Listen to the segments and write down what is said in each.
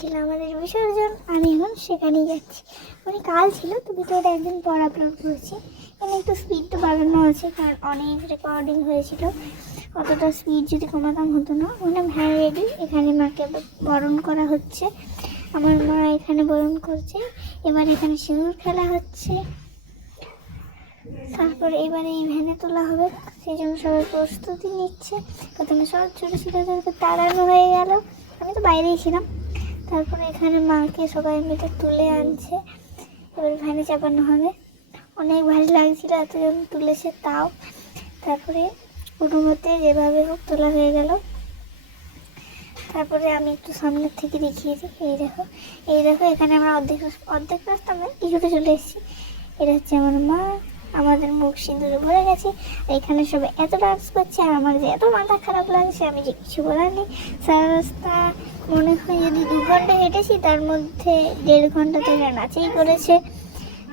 ছিল আমাদের বিসর্জন, আমি এখন সেখানেই যাচ্ছি। মানে কাল ছিল তো ভিতরে একদিন পর আপলোড করছি। এখানে একটু স্পিডটা বাড়ানো আছে কারণ অনেক রেকর্ডিং হয়েছিল, অতটা স্পিড যদি কমাতাম হতো না। বললাম হ্যাঁ রেডি। এখানে মাকে বরণ করা হচ্ছে, আমার মা এখানে বরণ করছে। এবার এখানে সিঁদুর খেলা হচ্ছে, তারপরে এবারে এই ভ্যানে তোলা হবে, সেই জন্য সবাই প্রস্তুতি নিচ্ছে। প্রথমে সব ছোটো ছোটোদেরকে তাড়ানো হয়ে গেল, আমি তো বাইরেই ছিলাম। তারপরে এখানে মাকে সবাই মিলে তুলে আনছে, এবার ভ্যানে চাপানো হবে। অনেক ভালো লাগছিল, এতজন তুলেছে তাও। তারপরে কোনোমতে যেভাবে হোক তোলা হয়ে গেল। তারপরে আমি একটু সামনের থেকে দেখিয়ে দিই, এই দেখো এখানে আমরা অর্ধেক রাস্তা আমরা কিছুটা চলে এসেছি। এটা হচ্ছে আমার মা, আমাদের মুখ সিঁদুরে ভরে গেছে। এখানে সবাই এত ডান্স করছে আর আমার যে এত মাথা খারাপ লাগছে আমি যে কিছু বলার নেই। সারা রাস্তা মনে হয় যদি 2 ঘন্টা হেঁটেছি তার মধ্যে 1.5 ঘন্টা থেকে নাচেই করেছে।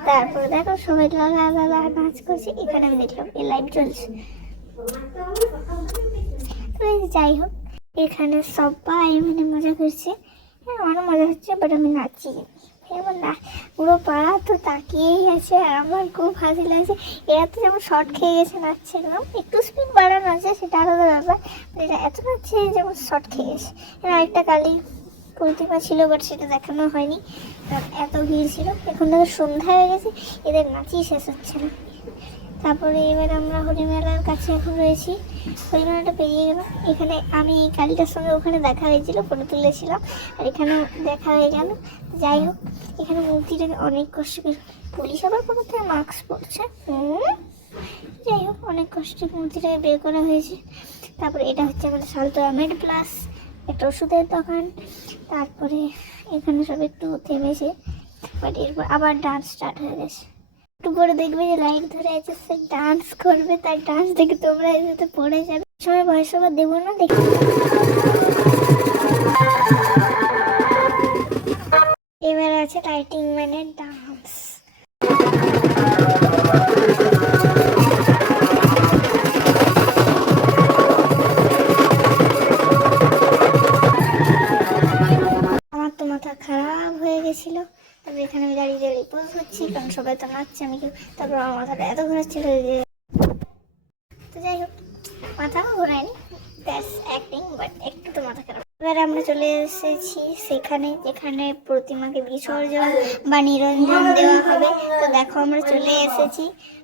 তারপরে দেখো সবাই লালা লালা নাচ করছে। এখানে আমি দেখলাম এই লাইভ চলছে। যাই হোক, এখানে সবাই মানে মজা করছে, হ্যাঁ আমারও মজা হচ্ছে, বাট আমি নাচি এবার না। পুরো পাড়া তো তাকিয়েই আছে আর আমার খুব হাসি লাগছে। এরা তো যেমন শর্ট খেয়ে গেছে নাচছে, একটু স্পিড বাড়ানো আছে সেটা আলাদা ব্যাপার, এটা এত নাচছে যেমন শর্ট খেয়ে গেছে। আরেকটা কালী প্রতিমা ছিল বাট সেটা দেখানো হয়নি কারণ এত ভিড় ছিল। এখন তো সন্ধ্যা হয়ে গেছে, এদের নাচই শেষ হচ্ছে না। তারপরে এবার আমরা হরিমেলার কাছে এখন রয়েছি, হরিমেলাটা পেরিয়ে গেল। এখানে আমি এই কালীটার সঙ্গে ওখানে দেখা হয়েছিল, ফটো তুলেছিলাম, আর এখানেও দেখা হয়ে গেল। যাই হোক, এখানে মূর্তিটাকে অনেক কষ্ট করে, পুলিশ আবার কোনো থেকে মাস্ক পরছে, যাই হোক অনেক কষ্টে মূর্তিটাকে বের করা হয়েছে। তারপরে এটা হচ্ছে আমাদের সালতোয়া মেড প্লাস, একটা ওষুধের দোকান। তারপরে এখানে সব একটু থেমেছে, বাট এরপর আবার ডান্স স্টার্ট হয়ে গেছে। একটু পরে দেখবে যে লাইট ধরে আছে, সে ডান্স করবে, তার ডান্স দেখে তোমরা এতে পড়ে যাবে। সময় ভয়েস ওভার দেবো না, দেখি। এবার আছে লাইটিং ম্যানের ডান্স। আমার তো মাথা খারাপ হয়ে গেছিল। তারপরে এখানে আমি দাঁড়িয়ে দাঁড়িয়ে পোজ হচ্ছি কারণ সবাই তো নাচছে, আমি কেউ। তারপর আমার মাথাটা এত ঘোরাচ্ছিল যে, তো যাই হোক মাথা ঘোরায়নি, দ্যাটস অ্যাক্টিং, বাট একটু তো মাথা খারাপ। এবার আমরা চলে এসেছি সেখানে যেখানে প্রতিমাকে বিসর্জন বা নিরঞ্জন দেওয়া হবে। তো দেখো আমরা চলে এসেছি।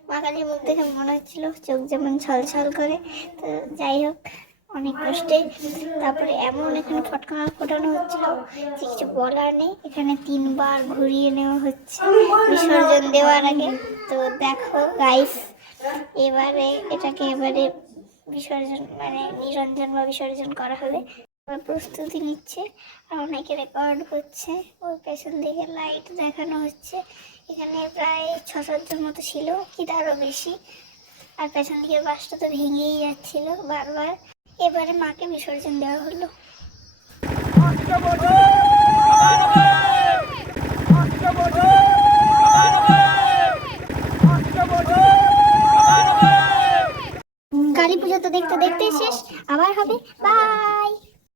মা কালীর মুখ দেখে মনে হচ্ছিল চোখ যেমন ছলছল করে। তো যাই হোক অনেক কষ্টে, তারপরে এমন এখানে ফটকানা ফোটানো হচ্ছিল যে কিছু বলার নেই। এখানে 3 বার ঘুরিয়ে নেওয়া হচ্ছে বিসর্জন দেওয়ার আগে। তো দেখো গাইস, এবারে এটাকে বিসর্জন মানে নিরঞ্জন বা বিসর্জন করা হবে। প্রস্তুতি নিচ্ছে আর অনেকে রেকর্ড করছে। ওই পেছন দিকে লাইট দেখানো হচ্ছে। এখানে প্রায় 6-7 জন মতো ছিল, কি তারও বেশি। আর পেছন দিকের বাসটা তো ভেঙেই যাচ্ছিল বারবার। এবারে মাকে বিসর্জন দেওয়া হলো।